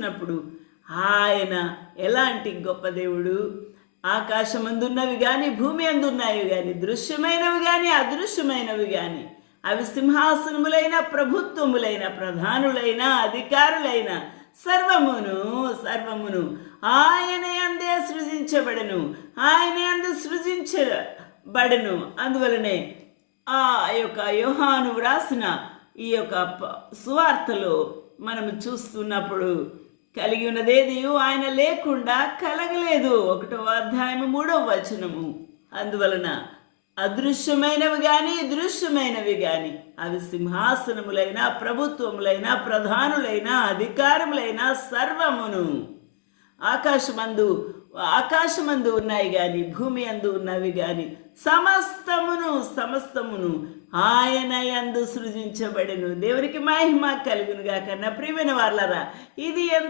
చూసినప్పుడు ఆయన ఎలాంటి గొప్ప దేవుడు. ఆకాశమందున్నవి కానీ భూమి అందున్నవి కానీ దృశ్యమైనవి కానీ అదృశ్యమైనవి కానీ అవి సింహాసనములైన ప్రభుత్వములైన ప్రధానులైన అధికారులైన సర్వమును ఆయన యందే సృజించబడను, ఆయన యందు సృజించబడను. అందువలనే ఆ యొక్క యోహాను వ్రాసిన ఈ యొక్క సువార్తలో మనము చూస్తున్నప్పుడు కలిగి ఉన్నదేది ఆయన లేకుండా కలగలేదు. 1వ అధ్యాయము 3వ వచనము. అందువలన అదృశ్యమైనవి కానీ దృశ్యమైనవి కానీ అవి సింహాసనములైన ప్రభుత్వములైన ప్రధానులైన అధికారములైన సర్వమును ఆకాశమందు ఉన్నాయి కానీ భూమి అందు ఉన్నవి కానీ సమస్తమును ఆయన యందు సృజించబడెను. దేవునికి మహిమ కలుగును గాక. నా ప్రియమైన వారలారా, ఇది